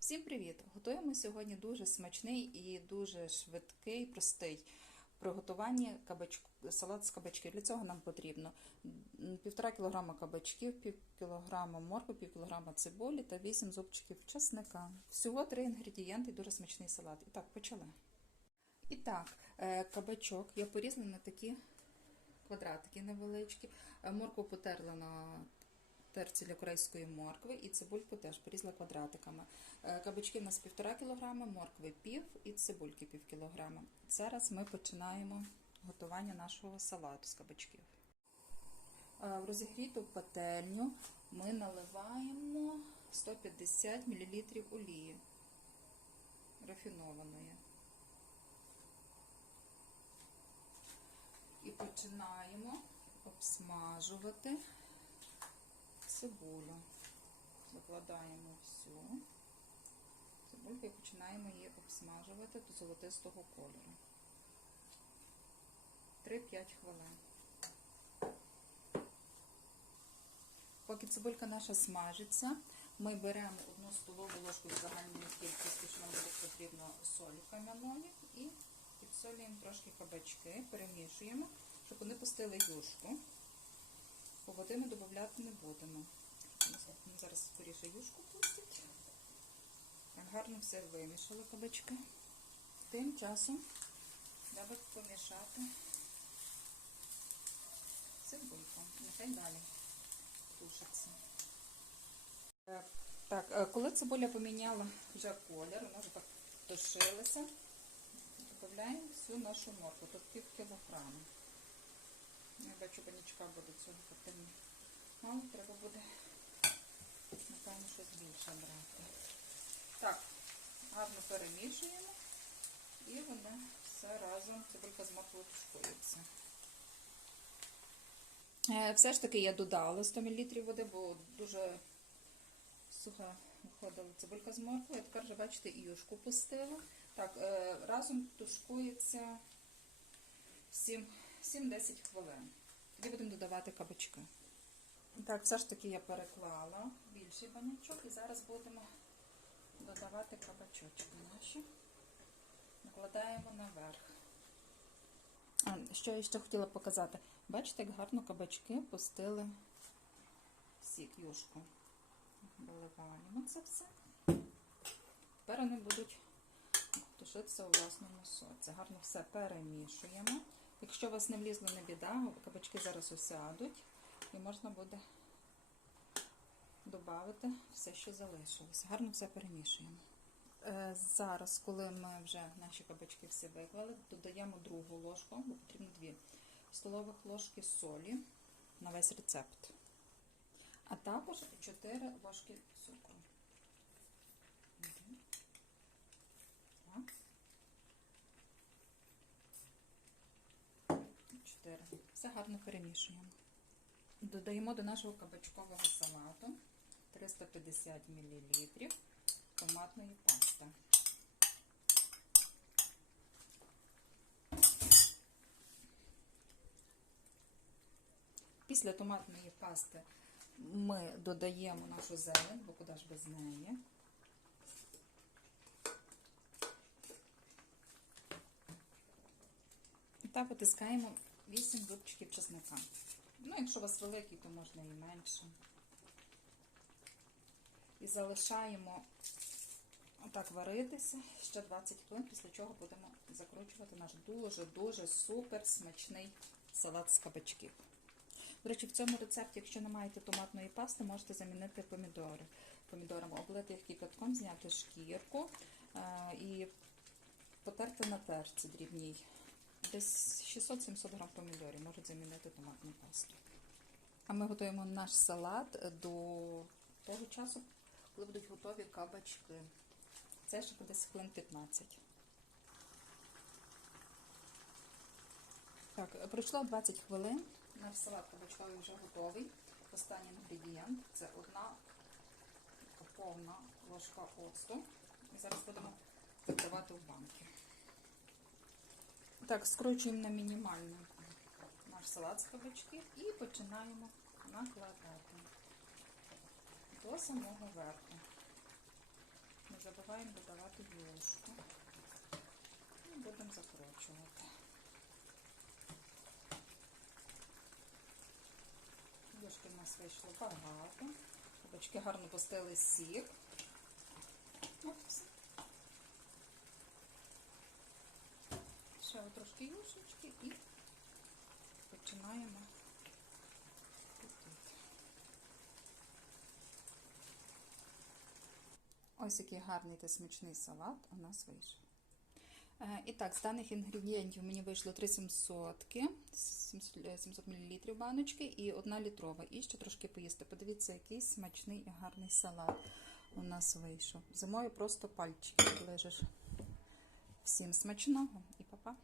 Всім привіт! Готуємо сьогодні дуже смачний і дуже швидкий, простий приготування кабач... салат з кабачків. Для цього нам потрібно м, півтора кілограма кабачків, пів кілограма моркви, пів кілограма цибулі та 8 зубчиків чесника. Всього три інгредієнти і дуже смачний салат. І так, почали. І так, е, кабачок я порізала на такі квадратики невеличкі. Е, Моркву потерла на терці для корейської моркви і цибульку теж порізала квадратиками. Е, Кабачки в нас 1,5 кг, моркви пів і цибульки пів кілограма. Зараз ми починаємо готування нашого салату з кабачків. Е, В розігріту пательню ми наливаємо 150 мл олії рафінованої. І починаємо обсмажувати цибулю. Викладаємо всю цибульку і починаємо її обсмажувати до золотистого кольору. 3-5 хвилин. Поки цибулька наша смажиться, ми беремо одну столову ложку з загальної кількості, що нам буде потрібно солі кам'яної, і підсолюємо трошки кабачки, перемішуємо, щоб вони пустили юшку. Бо води ми додати не будемо. Зараз скоріше юшку пустить. Так, гарно все вимішали кабачки. Тим часом треба помішати цибульку. Нехай далі тушиться. Так, е, коли цибуля поміняла вже колір, вона вже так тушилася, додаємо всю нашу моркву, тут пів кілограма. Я бачу, банячка буде цього потрібно. Мало треба буде, напевно, щось більше брати. Так, гарно перемішуємо і воно все разом, цибулька з морквою тушкується. Е, Все ж таки я додала 100 мл води, бо дуже суха виходила цибулька з морквою. Тепер вже, бачите, і юшку пустила. Так, е, разом тушкується 7-10 хвилин. Тоді будемо додавати кабачки. Так, все ж таки я переклала більший банячок і зараз будемо додавати кабачочки наші. Накладаємо наверх. А, що я ще хотіла показати? Бачите, як гарно кабачки пустили сік, юшку. Виливаємо це все. Тепер вони будуть тушитися у власному соці. Гарно все перемішуємо. Якщо у вас не влізло, не біда, кабачки зараз осядуть і можна буде додати все, що залишилось. Гарно все перемішуємо. Е, Зараз, коли ми вже наші кабачки всі виклали, додаємо другу ложку, бо потрібно дві столових ложки солі на весь рецепт. А також 4 ложки цукру. Мгм. Так. 4. Все гарно перемішуємо. Додаємо до нашого кабачкового салату 350 мл томатної пасти. Після томатної пасти ми додаємо нашу зелень, бо куди ж без неї. Та потискаємо 8 зубчиків чесника. Ну, якщо у вас великий, то можна і менше. І залишаємо отак варитися ще 20 хвилин, після чого будемо закручувати наш дуже-дуже супер смачний салат з кабачків. До речі, в цьому рецепті, якщо не маєте томатної пасти, можете замінити помідори. Помідорами облити їх кипятком, зняти шкірку е, і потерти на терці дрібній. Десь 600-700 грам помідорів можуть замінити томатну пасту. А ми готуємо наш салат до того часу, коли будуть готові кабачки. Це ще десь хвилин 15. Так, пройшло 20 хвилин. Наш салат кабачковий вже готовий. Останній інгредієнт це одна повна ложка оцту. І зараз будемо закривати в банки. Так, скручуємо на мінімальну наш салат з кабачків і починаємо накладати до самого верху. Не забуваємо додавати юшку. І будемо закручувати. Юшки в нас вийшло багато. Кабачки гарно пустили сік. От все. Ще трошки юшечки і починаємо крутити. Ось який гарний та смачний салат у нас вийшов. Е, І так, з даних інгредієнтів мені вийшло 3 700, 700 мл баночки і 1 літрова. І ще трошки поїсти. Подивіться, який смачний і гарний салат у нас вийшов. Зимою просто пальчики лежиш. Всім смачного і па-па!